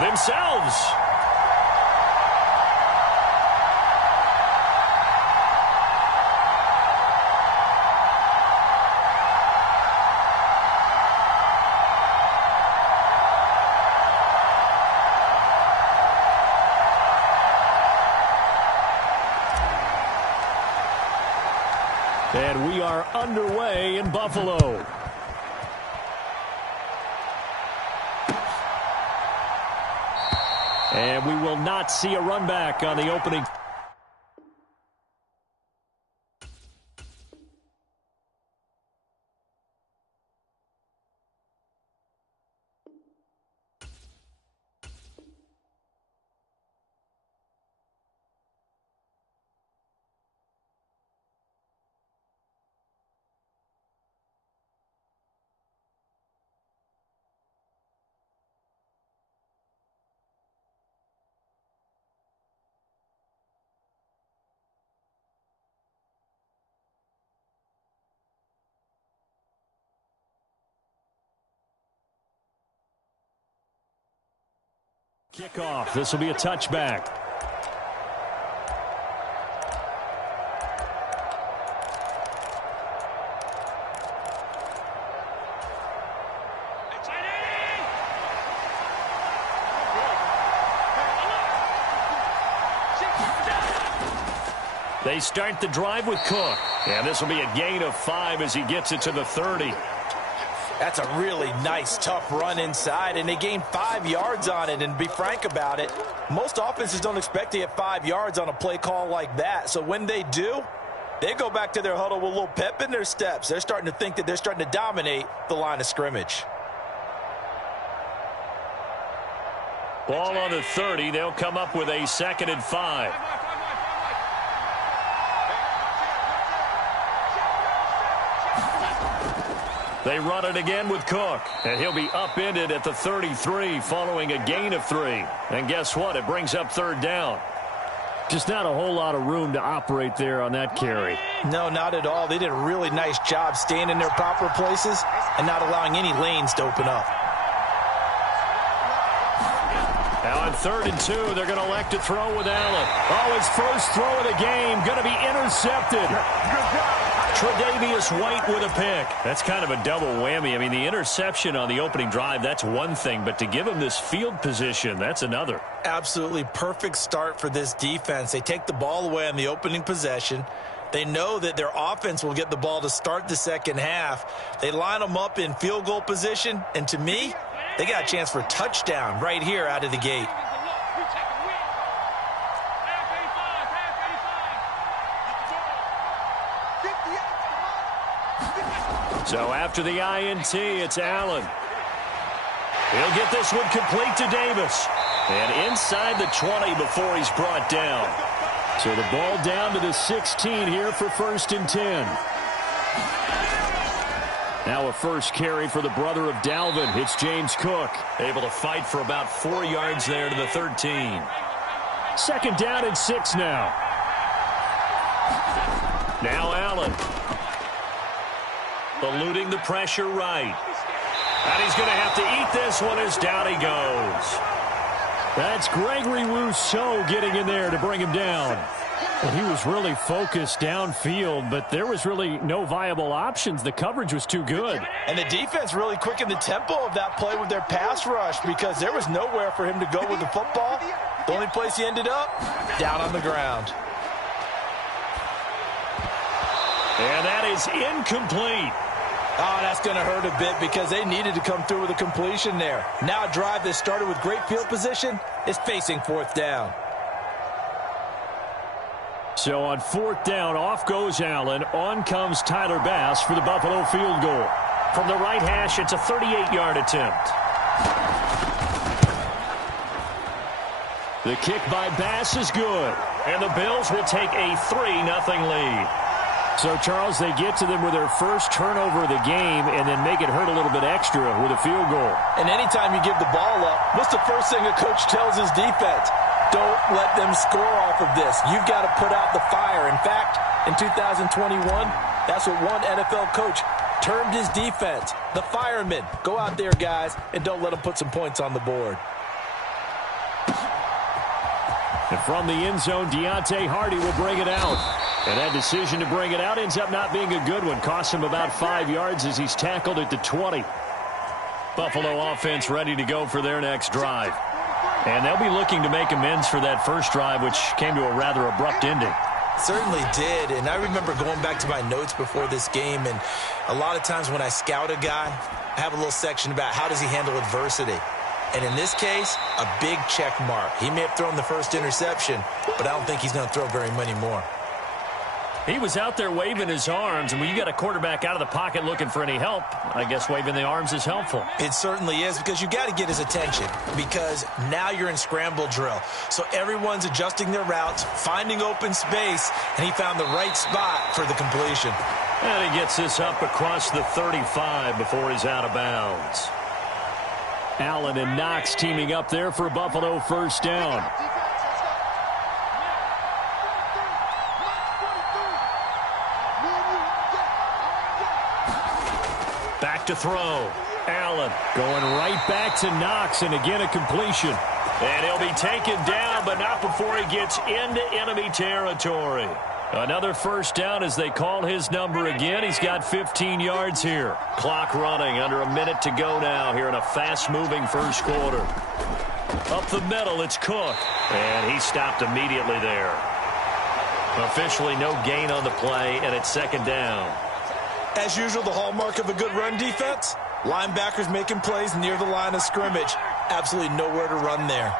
themselves. And we are underway in Buffalo. And we will not see a run back on the opening. Kickoff. This will be a touchback. They start the drive with Cook. And this will be a gain of 5 as he gets it to the 30. That's a really nice, tough run inside, and they gained 5 yards on it. And to be frank about it, most offenses don't expect to get 5 yards on a play call like that. So when they do, they go back to their huddle with a little pep in their steps. They're starting to think that they're starting to dominate the line of scrimmage. Ball on the 30. They'll come up with a 2nd and 5. They run it again with Cook, and he'll be upended at the 33 following a gain of 3. And guess what? It brings up 3rd down. Just not a whole lot of room to operate there on that carry. No, not at all. They did a really nice job staying in their proper places and not allowing any lanes to open up. Now on 3rd and 2, they're going to elect to throw with Allen. Oh, his first throw of the game going to be intercepted. Tre'Davious White with a pick. That's kind of a double whammy. I mean, the interception on the opening drive, that's one thing. But to give him this field position, that's another. Absolutely perfect start for this defense. They take the ball away on the opening possession. They know that their offense will get the ball to start the second half. They line them up in field goal position. And to me, they got a chance for a touchdown right here out of the gate. So after the INT, it's Allen. He'll get this one complete to Davis. And inside the 20 before he's brought down. So the ball down to the 16 here for 1st and 10. Now a first carry for the brother of Dalvin. It's James Cook. Able to fight for about 4 yards there to the 13. 2nd down and 6 now. Now Allen. Eluding the pressure right. And he's going to have to eat this one as down he goes. That's Gregory Rousseau getting in there to bring him down. Well, he was really focused downfield, but there was really no viable options. The coverage was too good. And the defense really quickened the tempo of that play with their pass rush because there was nowhere for him to go with the football. The only place he ended up, down on the ground. And that is incomplete. Oh, that's going to hurt a bit because they needed to come through with a completion there. Now a drive that started with great field position is facing 4th down. So on 4th down, off goes Allen. On comes Tyler Bass for the Buffalo field goal. From the right hash, it's a 38-yard attempt. The kick by Bass is good. And the Bills will take a 3-0 lead. So, Charles, they get to them with their first turnover of the game and then make it hurt a little bit extra with a field goal. And anytime you give the ball up, what's the first thing a coach tells his defense? Don't let them score off of this. You've got to put out the fire. In fact, in 2021, that's what one NFL coach termed his defense, the firemen. Go out there, guys, and don't let them put some points on the board. And from the end zone, Deontay Hardy will bring it out. And that decision to bring it out ends up not being a good one. Costs him about 5 yards as he's tackled at the 20. Buffalo offense ready to go for their next drive. And they'll be looking to make amends for that first drive, which came to a rather abrupt ending. Certainly did, and I remember going back to my notes before this game, and a lot of times when I scout a guy, I have a little section about how does he handle adversity. And in this case, a big check mark. He may have thrown the first interception, but I don't think he's going to throw very many more. He was out there waving his arms, and when you got a quarterback out of the pocket looking for any help, I guess waving the arms is helpful. It certainly is, because you got to get his attention, because now you're in scramble drill. So everyone's adjusting their routes, finding open space, and he found the right spot for the completion. And he gets this up across the 35 before he's out of bounds. Allen and Knox teaming up there for Buffalo first down. Back to throw. Allen going right back to Knox, and again a completion. And he'll be taken down, but not before he gets into enemy territory. Another first down as they call his number again. He's got 15 yards here. Clock running, under a minute to go now here in a fast-moving first quarter. Up the middle, it's Cook. And he stopped immediately there. Officially no gain on the play, and it's second down. As usual, the hallmark of a good run defense, linebackers making plays near the line of scrimmage. Absolutely nowhere to run there.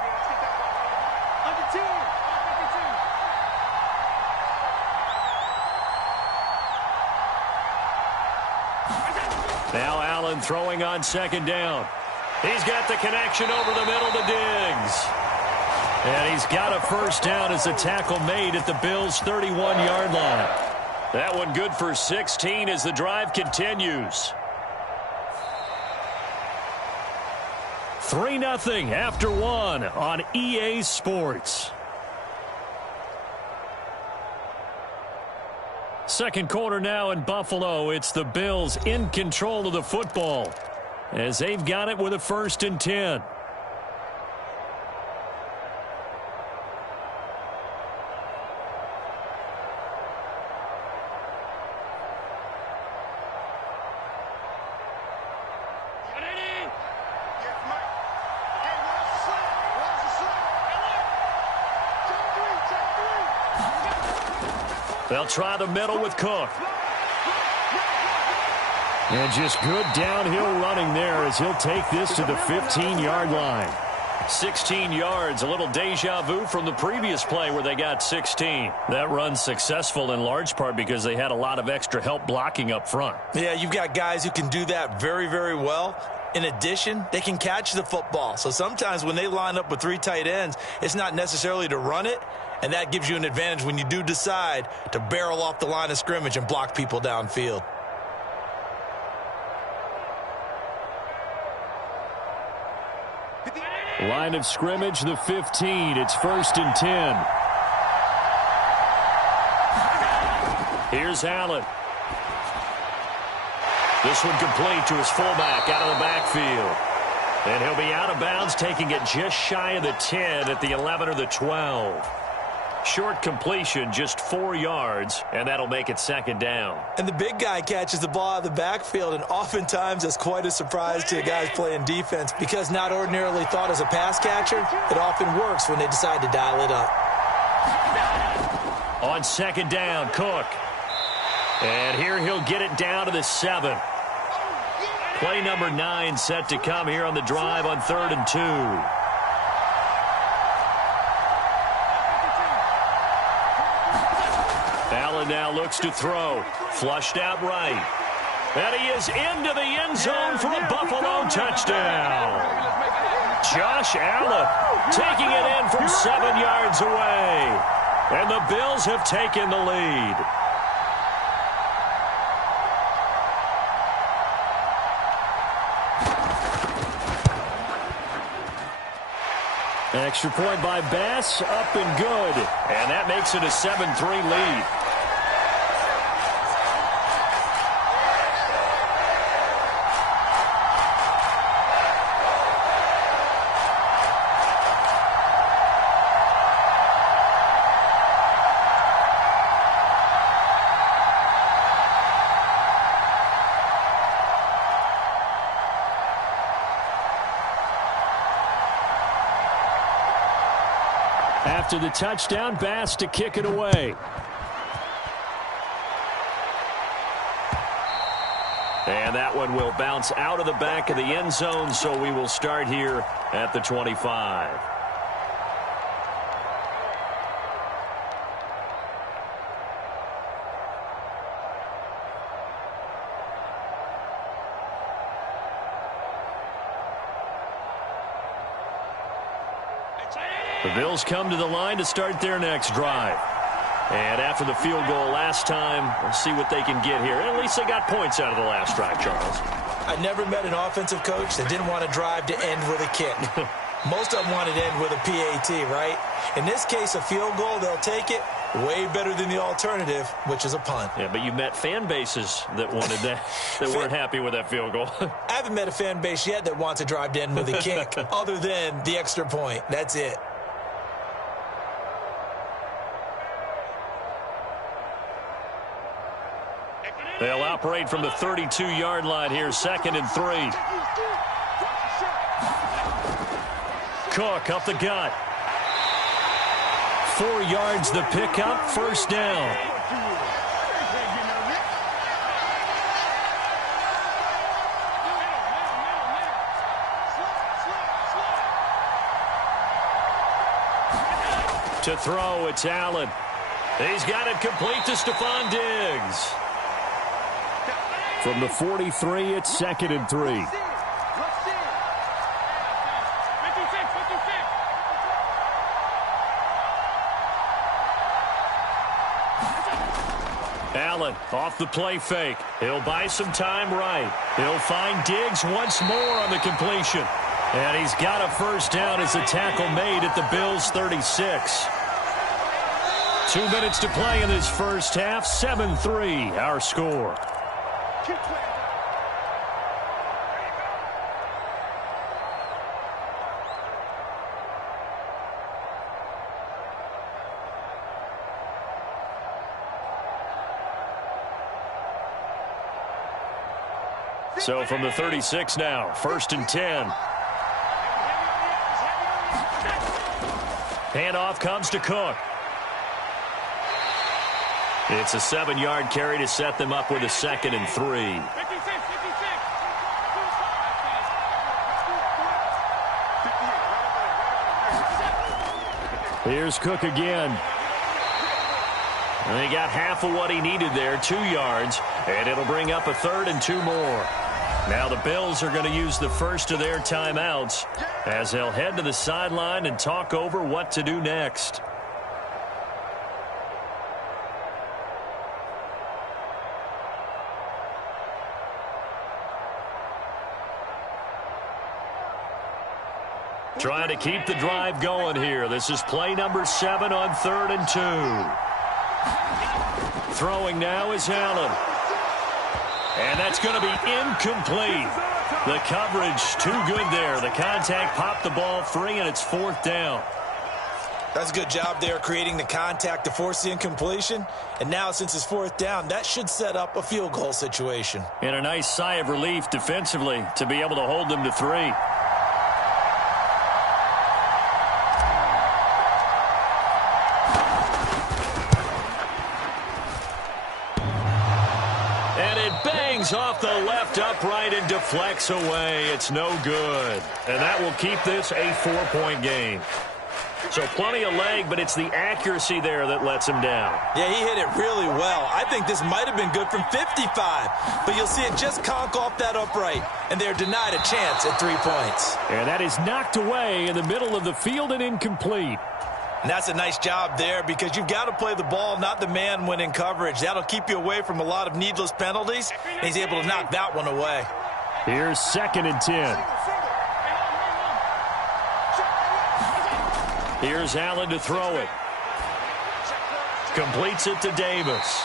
Now Allen throwing on second down. He's got the connection over the middle to Diggs. And he's got a first down as a tackle made at the Bills' 31-yard line. That one good for 16 as the drive continues. 3-0 after one on EA Sports. Second quarter now in Buffalo. It's the Bills in control of the football as they've got it with a 1st and 10. They'll try the middle with Cook. And just good downhill running there as he'll take this to the 15-yard line. 16 yards, a little deja vu from the previous play where they got 16. That run's successful in large part because they had a lot of extra help blocking up front. Yeah, you've got guys who can do that very, very well. In addition, they can catch the football. So sometimes when they line up with 3 tight ends, it's not necessarily to run it. And that gives you an advantage when you do decide to barrel off the line of scrimmage and block people downfield. Line of scrimmage, the 15. It's 1st and 10. Here's Allen. This one complete to his fullback out of the backfield. And he'll be out of bounds, taking it just shy of the 10 at the 11 or the 12. Short completion, just 4 yards, and that'll make it 2nd down. And the big guy catches the ball out of the backfield, and oftentimes that's quite a surprise to the guys playing defense because not ordinarily thought as a pass catcher, it often works when they decide to dial it up. On 2nd down, Cook. And here he'll get it down to the 7. Play number 9 set to come here on the drive on 3rd and 2. Allen now looks to throw. Flushed out right. And he is into the end zone for a Buffalo touchdown. Josh Allen taking it in from 7 yards away. And the Bills have taken the lead. Extra point by Bass, up and good. And that makes it a 7-3 lead. After the touchdown, Bass to kick it away. And that one will bounce out of the back of the end zone, so we will start here at the 25. The Bills come to the line to start their next drive. And after the field goal last time, we'll see what they can get here. At least they got points out of the last drive, Charles. I never met an offensive coach that didn't want to drive to end with a kick. Most of them wanted to end with a PAT, right? In this case, a field goal, they'll take it. Way better than the alternative, which is a punt. Yeah, but you met fan bases that wanted that, that weren't happy with that field goal. I haven't met a fan base yet that wants to drive to end with a kick, other than the extra point. That's it. They'll operate from the 32-yard line here, 2nd and 3. Cook up the gut. 4 yards the pickup, 1st down. To throw, it's Allen. He's got it complete to Stephon Diggs. From the 43, it's 2nd and 3. Allen off the play fake. He'll buy some time right. He'll find Diggs once more on the completion. And he's got a 1st down as a tackle made at the Bills' 36. 2 minutes to play in this first half. 7-3, our score. So from the 36 now, 1st and 10. Handoff comes to Cook. It's a 7-yard carry to set them up with a 2nd and 3. Here's Cook again. And he got half of what he needed there, 2 yards, and it'll bring up a 3rd and 2 more. Now the Bills are going to use the first of their timeouts as they'll head to the sideline and talk over what to do next. Trying to keep the drive going here. This is play number 7 on 3rd and 2. Throwing now is Allen. And that's going to be incomplete. The coverage too good there. The contact popped the ball free, and it's 4th down. That's a good job there creating the contact to force the incompletion. And now since it's 4th down, that should set up a field goal situation. And a nice sigh of relief defensively to be able to hold them to 3. Off the left upright and deflects away. It's no good. And that will keep this a 4-point game. So plenty of leg, but it's the accuracy there that lets him down. Yeah, he hit it really well. I think this might have been good from 55. But you'll see it just conk off that upright. And they're denied a chance at 3 points. And that is knocked away in the middle of the field and incomplete. And that's a nice job there because you've got to play the ball, not the man when in coverage. That'll keep you away from a lot of needless penalties. And he's able to knock that one away. Here's 2nd and 10. Here's Allen to throw it. Completes it to Davis.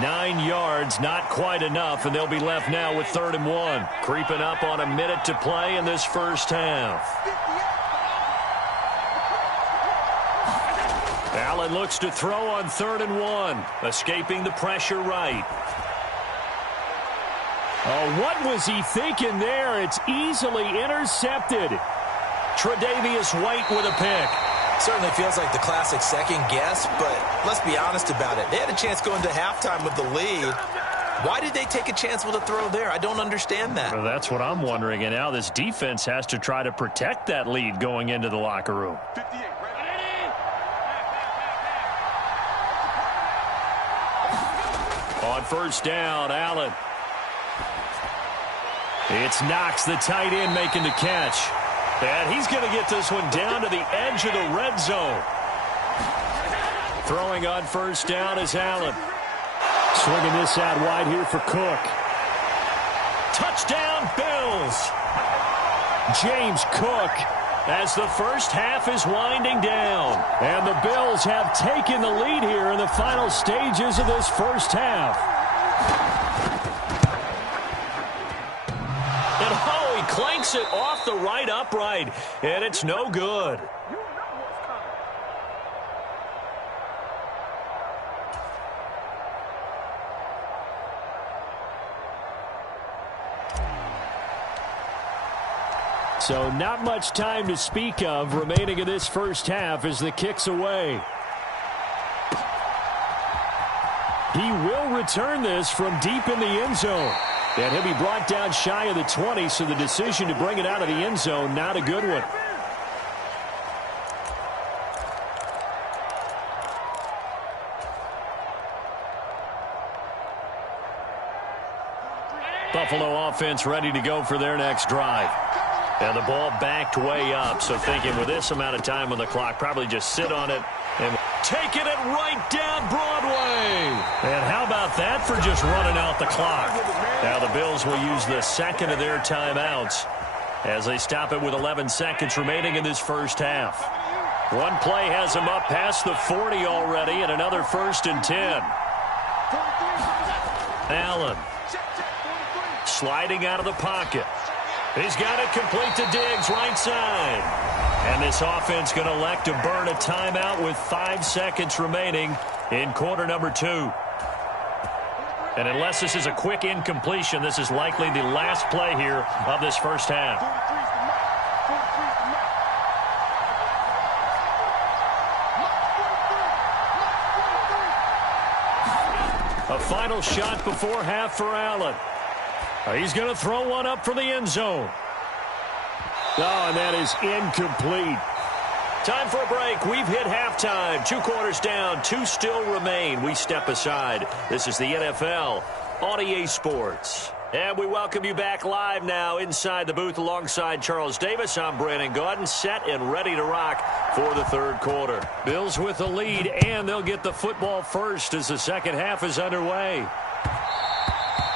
9 yards, not quite enough, and they'll be left now with 3rd and 1. Creeping up on a minute to play in this first half. Allen looks to throw on 3rd and 1, escaping the pressure right. Oh, what was he thinking there? It's easily intercepted. Tre'Davious White with a pick. Certainly feels like the classic second guess, but let's be honest about it. They had a chance going to halftime with the lead. Why did they take a chance with a throw there? I don't understand that. Well, that's what I'm wondering. And now this defense has to try to protect that lead going into the locker room. 58, On first down, Allen. It's Knox, the tight end, making the catch. And he's going to get this one down to the edge of the red zone. Throwing on first down is Allen. Swinging this out wide here for Cook. Touchdown, Bills. James Cook, as the first half is winding down. And the Bills have taken the lead here in the final stages of this first half. And oh, he clanks it off the right upright. And it's no good. So not much time to speak of remaining in this first half as the kick's away. He will return this from deep in the end zone. And he'll be brought down shy of the 20, so the decision to bring it out of the end zone, not a good one. Buffalo offense ready to go for their next drive. And the ball backed way up, so thinking with this amount of time on the clock, probably just sit on it and taking it right down Broadway. And how about that for just running out the clock? Now the Bills will use the second of their timeouts as they stop it with 11 seconds remaining in this first half. One play has them up past the 40 already, and another 1st and 10. Allen sliding out of the pocket. He's got it complete to Diggs, right side. And this offense going to elect to burn a timeout with 5 seconds remaining in quarter number 2. And unless this is a quick incompletion, this is likely the last play here of this first half. A final shot before half for Allen. He's going to throw one up for the end zone. Oh, and that is incomplete. Time for a break. We've hit halftime. 2 quarters down. 2 still remain. We step aside. This is the NFL on EA Sports. And we welcome you back live now inside the booth alongside Charles Davis. I'm Brandon Gaudin, set and ready to rock for the third quarter. Bills with the lead, and they'll get the football first as the second half is underway.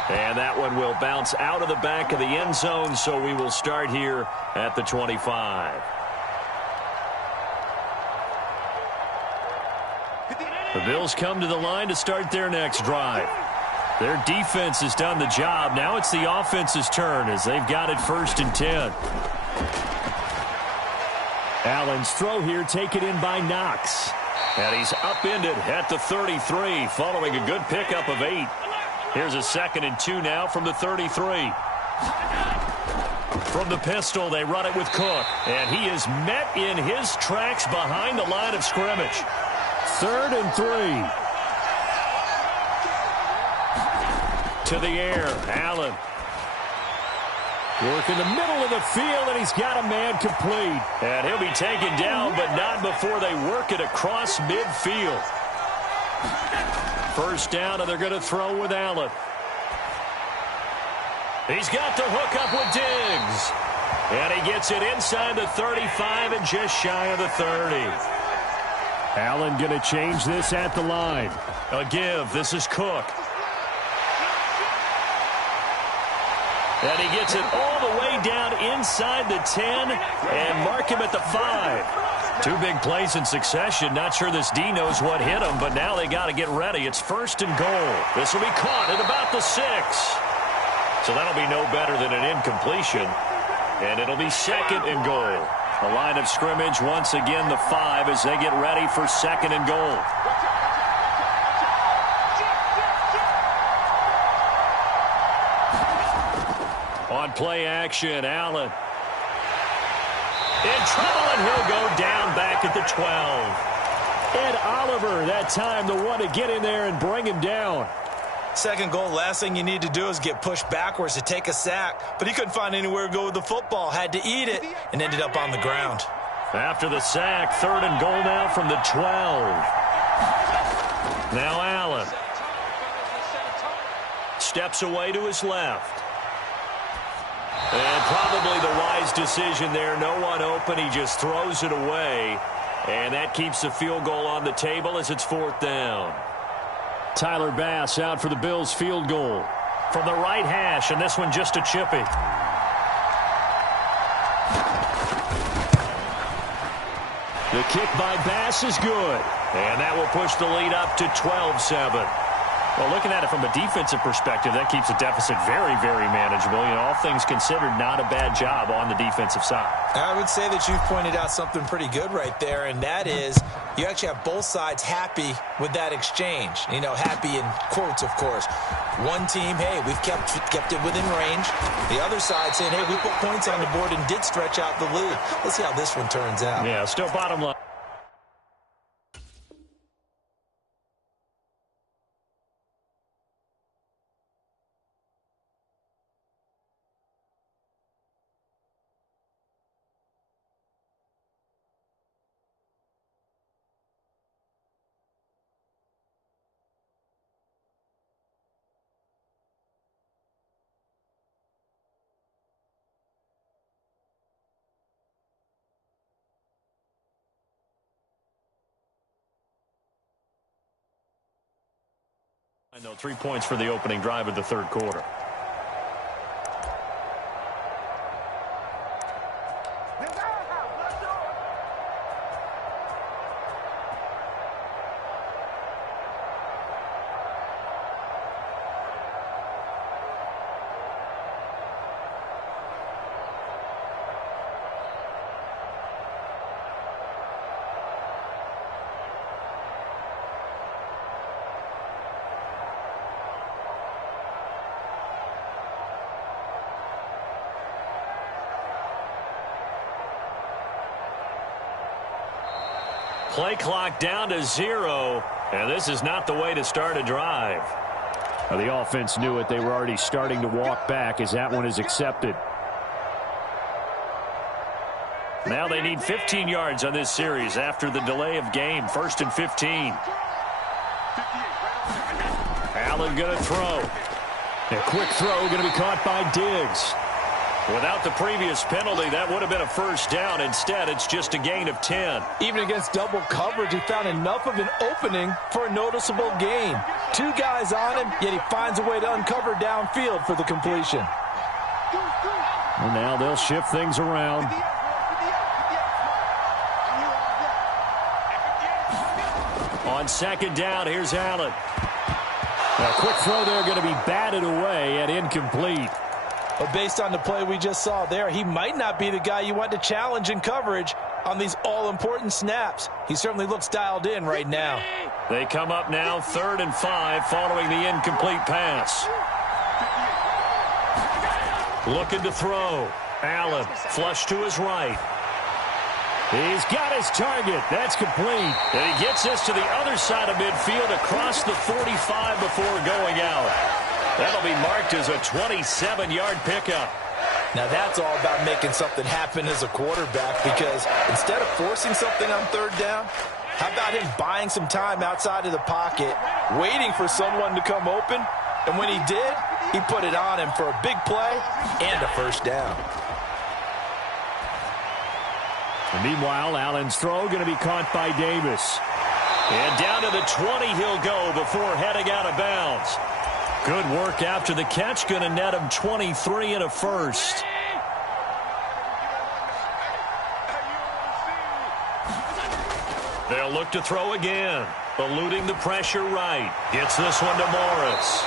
And that one will bounce out of the back of the end zone, so we will start here at the 25. The Bills come to the line to start their next drive. Their defense has done the job. Now it's the offense's turn as they've got it 1st and 10. Allen's throw here taken in by Knox. And he's upended at the 33 following a good pickup of 8. Here's a 2nd and 2 now from the 33. From the pistol, they run it with Cook. And he is met in his tracks behind the line of scrimmage. 3rd and 3. To the air, Allen. Working the middle of the field, and he's got a man complete. And he'll be taken down, but not before they work it across midfield. First down, and they're going to throw with Allen. He's got the hook up with Diggs. And he gets it inside the 35 and just shy of the 30. Allen going to change this at the line. A give. This is Cook. And he gets it all the way down inside the 10 and mark him at the 5. 2 big plays in succession. Not sure this D knows what hit him, but now they got to get ready. It's 1st and goal. This will be caught at about the 6. So that'll be no better than an incompletion. And it'll be 2nd and goal. The line of scrimmage once again the 5 as they get ready for 2nd and goal. On play action, Allen. In trouble, and he'll go down back at the 12. Ed Oliver, that time the one to get in there and bring him down. Second goal, last thing you need to do is get pushed backwards to take a sack. But he couldn't find anywhere to go with the football. Had to eat it and ended up on the ground. After the sack, 3rd and goal now from the 12. Now Allen. Steps away to his left. And probably the wise decision there. No one open. He just throws it away. And that keeps the field goal on the table as it's 4th down. Tyler Bass out for the Bills field goal. From the right hash, and this one just a chippy. The kick by Bass is good. And that will push the lead up to 12-7. Well, looking at it from a defensive perspective, that keeps the deficit very, very manageable. You know, all things considered, not a bad job on the defensive side. I would say that you've pointed out something pretty good right there, and that is you actually have both sides happy with that exchange. You know, happy in quotes, of course. One team, hey, we've kept it within range. The other side saying, hey, we put points on the board and did stretch out the lead. Let's see how this one turns out. Yeah, still bottom line. I know 3 points for the opening drive of the 3rd quarter. Play clock down to 0, and this is not the way to start a drive. Well, the offense knew it. They were already starting to walk back as that one is accepted. Now they need 15 yards on this series after the delay of game. 1st and 15. Allen going to throw. A quick throw going to be caught by Diggs. Without the previous penalty, that would have been a 1st down. Instead, it's just a gain of 10. Even against double coverage, he found enough of an opening for a noticeable gain. 2 guys on him, yet he finds a way to uncover downfield for the completion. Well, now they'll shift things around. On 2nd down, here's Allen. A quick throw there going to be batted away and incomplete. But based on the play we just saw there, he might not be the guy you want to challenge in coverage on these all-important snaps. He certainly looks dialed in right now. They come up now 3rd and 5 following the incomplete pass. Looking to throw. Allen flush to his right. He's got his target. That's complete. And he gets this to the other side of midfield across the 45 before going out. That'll be marked as a 27-yard pickup. Now that's all about making something happen as a quarterback, because instead of forcing something on 3rd down, how about him buying some time outside of the pocket, waiting for someone to come open, and when he did, he put it on him for a big play and a 1st down. And meanwhile, Allen's throw going to be caught by Davis. And down to the 20 he'll go before heading out of bounds. Good work after the catch. Going to net him 23 and a 1st. They'll look to throw again. Eluding the pressure right. Gets this one to Morris.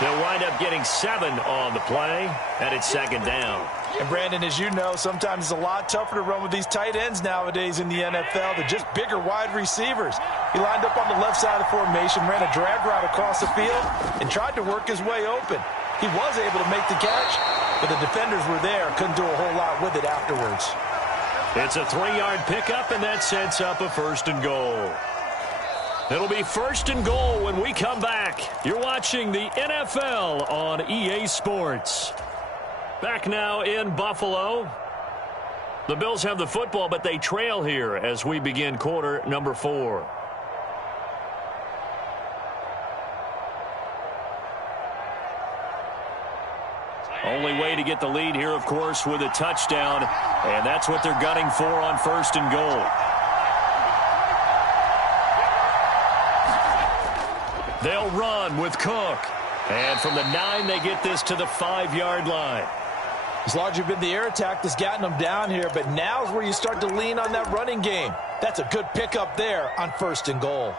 They'll wind up getting 7 on the play, and it's 2nd down. And Brandon, as you know, sometimes it's a lot tougher to run with these tight ends nowadays in the NFL. They're just bigger wide receivers. He lined up on the left side of the formation, ran a drag route across the field, and tried to work his way open. He was able to make the catch, but the defenders were there, couldn't do a whole lot with it afterwards. It's a 3-yard pickup, and that sets up a 1st and goal. It'll be 1st and goal when we come back. You're watching the NFL on EA Sports. Back now in Buffalo. The Bills have the football, but they trail here as we begin quarter number 4. Only way to get the lead here, of course, with a touchdown, and that's what they're gunning for on 1st and goal. They'll run with Cook. And from the 9, they get this to the 5-yard line. It's largely been the air attack that's gotten them down here, but now's where you start to lean on that running game. That's a good pickup there on 1st and goal.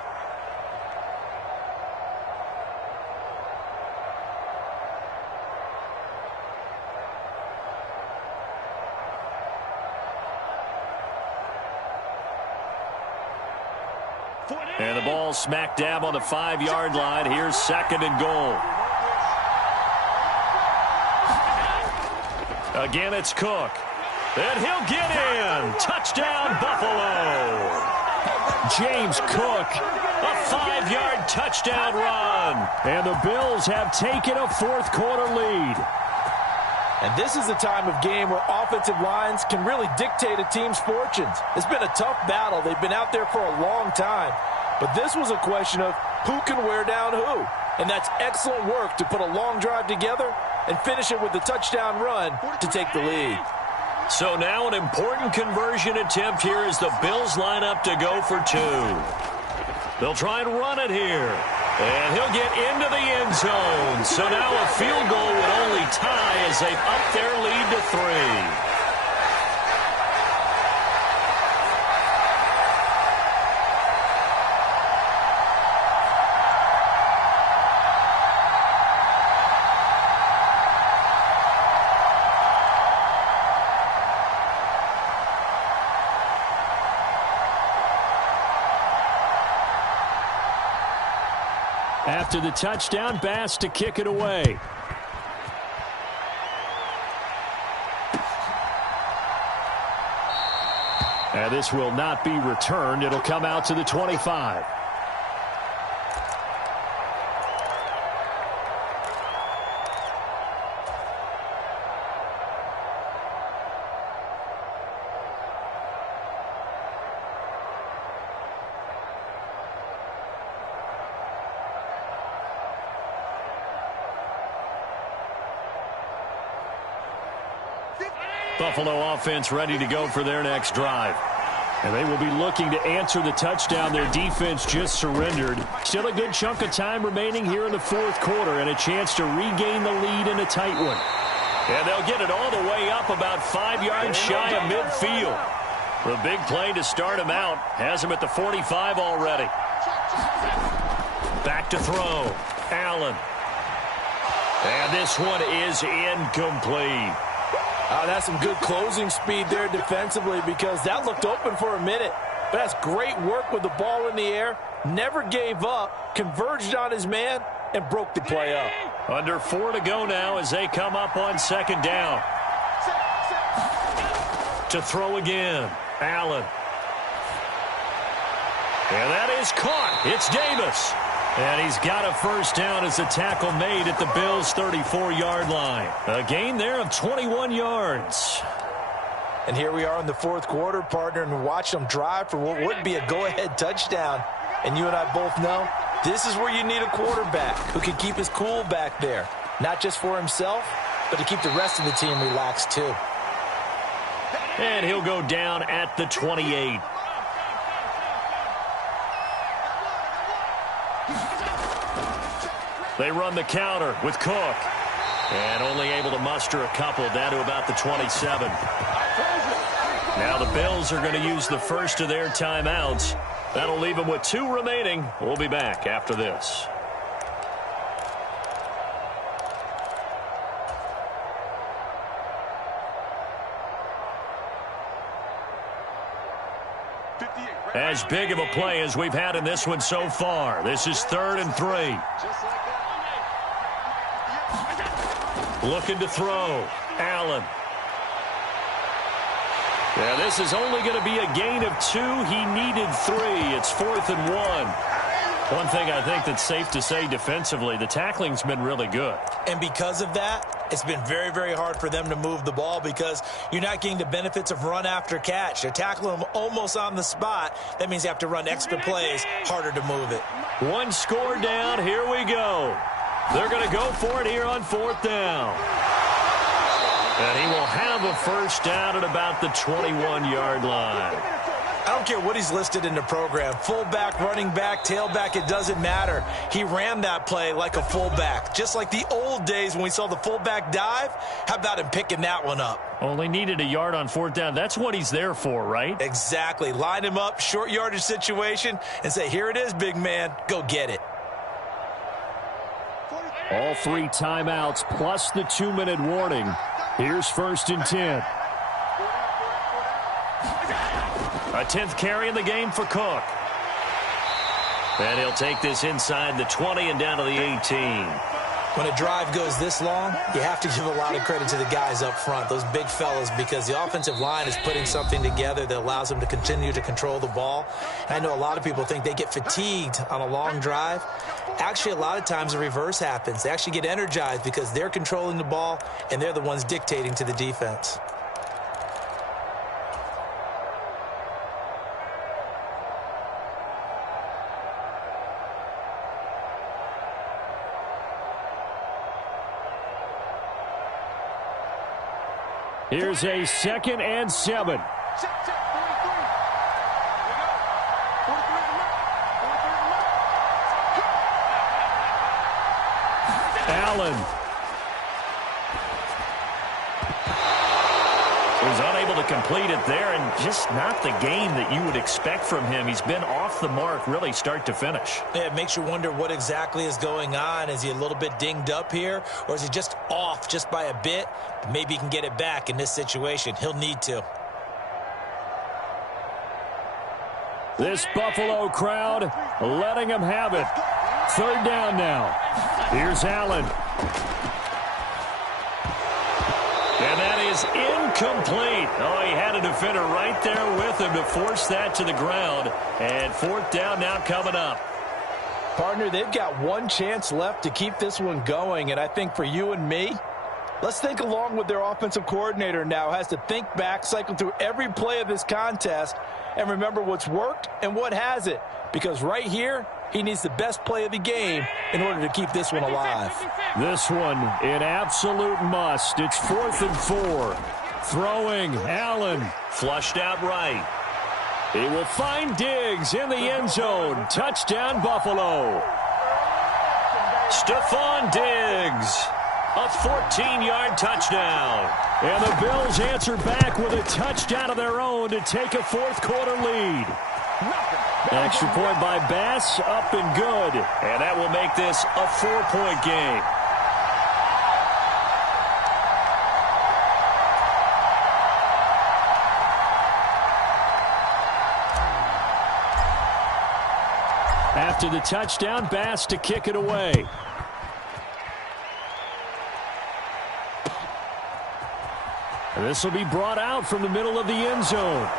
And the ball smack dab on the 5-yard line. Here's 2nd and goal. Again, it's Cook. And he'll get in. Touchdown, Buffalo. James Cook, a 5-yard touchdown run. And the Bills have taken a 4th quarter lead. And this is the time of game where offensive lines can really dictate a team's fortunes. It's been a tough battle. They've been out there for a long time. But this was a question of who can wear down who. And that's excellent work to put a long drive together and finish it with a touchdown run to take the lead. So now an important conversion attempt here as the Bills line up to go for 2. They'll try and run it here. And he'll get into the end zone. So now a field goal would only tie as they've upped their lead to 3. After the touchdown, Bass to kick it away. And this will not be returned. It'll come out to the 25. Buffalo offense ready to go for their next drive. And they will be looking to answer the touchdown their defense just surrendered. Still a good chunk of time remaining here in the 4th quarter and a chance to regain the lead in a tight one. And they'll get it all the way up about 5 yards shy of midfield. The big play to start him out has him at the 45 already. Back to throw. Allen. And this one is incomplete. That's some good closing speed there defensively because that looked open for a minute. But that's great work with the ball in the air. Never gave up, converged on his man, and broke the play up. Under 4 to go now as they come up on 2nd down. To throw again. Allen. And that is caught. It's Davis. And he's got a 1st down as a tackle made at the Bills' 34-yard line. A gain there of 21 yards. And here we are in the 4th quarter, partner, and watch them drive for what would be a go-ahead touchdown. And you and I both know this is where you need a quarterback who can keep his cool back there. Not just for himself, but to keep the rest of the team relaxed too. And he'll go down at the 28. They run the counter with Cook. And only able to muster a couple down to about the 27. Now the Bills are going to use the first of their timeouts. That'll leave them with 2 remaining. We'll be back after this. As big of a play as we've had in this one so far. This is 3rd and 3. Looking to throw. Allen. Yeah, this is only going to be a gain of 2. He needed 3. It's 4th and 1. One thing I think that's safe to say defensively, the tackling's been really good. And because of that, it's been very, very hard for them to move the ball because you're not getting the benefits of run after catch. They're tackling them almost on the spot. That means you have to run extra plays, harder to move it. 1 score down. Here we go. They're going to go for it here on 4th down. And he will have a first down at about the 21-yard line. I don't care what he's listed in the program. Fullback, running back, tailback, it doesn't matter. He ran that play like a fullback. Just like the old days when we saw the fullback dive. How about him picking that one up? Only needed a yard on 4th down. That's what he's there for, right? Exactly. Line him up, short yardage situation, and say, here it is, big man. Go get it. All 3 timeouts plus the 2-minute warning. Here's 1st and 10. A 10th carry in the game for Cook. And he'll take this inside the 20 and down to the 18. When a drive goes this long, you have to give a lot of credit to the guys up front, those big fellas, because the offensive line is putting something together that allows them to continue to control the ball. And I know a lot of people think they get fatigued on a long drive. Actually, a lot of times the reverse happens. They actually get energized because they're controlling the ball, and they're the ones dictating to the defense. Here's a 2nd and 7. Allen. Was unable to complete it there, and just not the game that you would expect from him. He's been off the mark really start to finish. Yeah, it makes you wonder what exactly is going on. Is he a little bit dinged up here, or is he just off just by a bit? Maybe he can get it back in this situation. He'll need to. This Buffalo crowd letting him have it. 3rd down now. Here's Allen. And that is incomplete. Oh, he had a defender right there with him to force that to the ground. And 4th down now coming up. Partner, they've got 1 chance left to keep this one going. And I think for you and me, let's think along with their offensive coordinator now. Has to think back, cycle through every play of this contest, and remember what's worked and what hasn't. Because right here, he needs the best play of the game in order to keep this one alive. This one an absolute must. It's 4th and 4. Throwing, Allen. Flushed out right. He will find Diggs in the end zone. Touchdown, Buffalo. Stephon Diggs. A 14-yard touchdown. And the Bills answer back with a touchdown of their own to take a 4th quarter lead. Extra point by Bass, up and good. And that will make this a 4-point game. After the touchdown, Bass to kick it away. And this will be brought out from the middle of the end zone.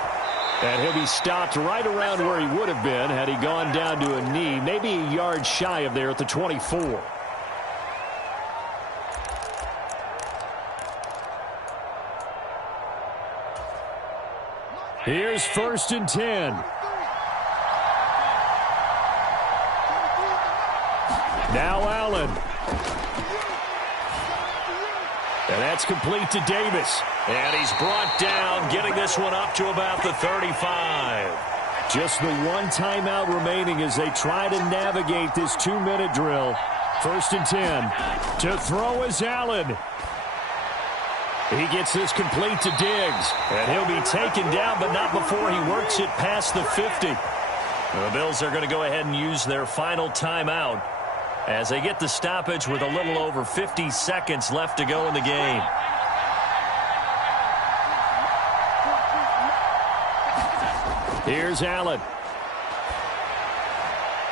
And he'll be stopped right around where he would have been had he gone down to a knee, maybe a yard shy of there at the 24. Here's 1st and 10. Now Allen. And that's complete to Davis. And he's brought down, getting this one up to about the 35. Just the 1 timeout remaining as they try to navigate this 2-minute drill. 1st and 10. To throw is Allen. He gets this complete to Diggs. And he'll be taken down, but not before he works it past the 50. The Bills are going to go ahead and use their final timeout as they get the stoppage with a little over 50 seconds left to go in the game. Here's Allen.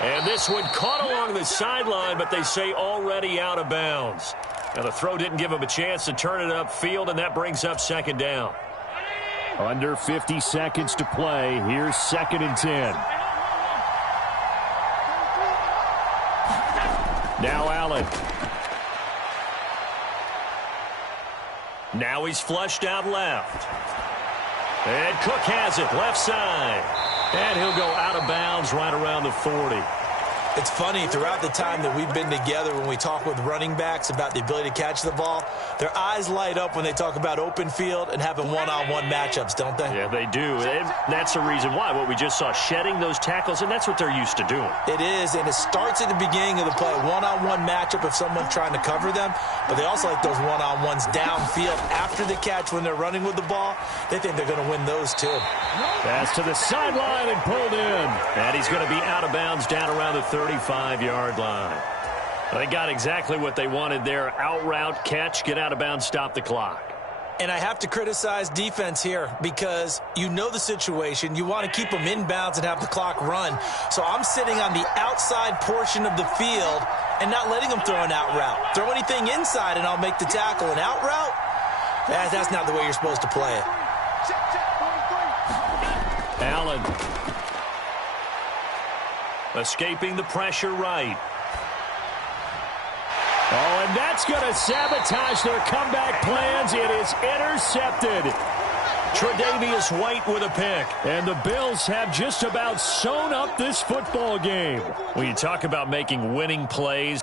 And this one caught along the sideline, but they say already out of bounds. Now the throw didn't give him a chance to turn it upfield, and that brings up 2nd down. Under 50 seconds to play. Here's 2nd and 10. Now Allen. Now he's flushed out left. And Cook has it left side. And he'll go out of bounds right around the 40. It's funny, throughout the time that we've been together, when we talk with running backs about the ability to catch the ball, their eyes light up when they talk about open field and having one-on-one matchups, don't they? Yeah, they do. And that's the reason why. What we just saw, shedding those tackles, and that's what they're used to doing. It is, and it starts at the beginning of the play. One-on-one matchup if someone's trying to cover them, but they also like those one-on-ones downfield after the catch when they're running with the ball. They think they're going to win those too. Pass to the sideline and pulled in. And he's going to be out of bounds down around the 35-yard line. They got exactly what they wanted there. Out route, catch, get out of bounds, stop the clock. And I have to criticize defense here because you know the situation. You want to keep them inbounds and have the clock run. So I'm sitting on the outside portion of the field and not letting them throw an out route. Throw anything inside and I'll make the tackle. An out route? That's not the way you're supposed to play it. Allen. Escaping the pressure right. Oh, and that's going to sabotage their comeback plans. It is intercepted. Tre'Davious White with a pick. And the Bills have just about sewn up this football game. When you talk about making winning plays,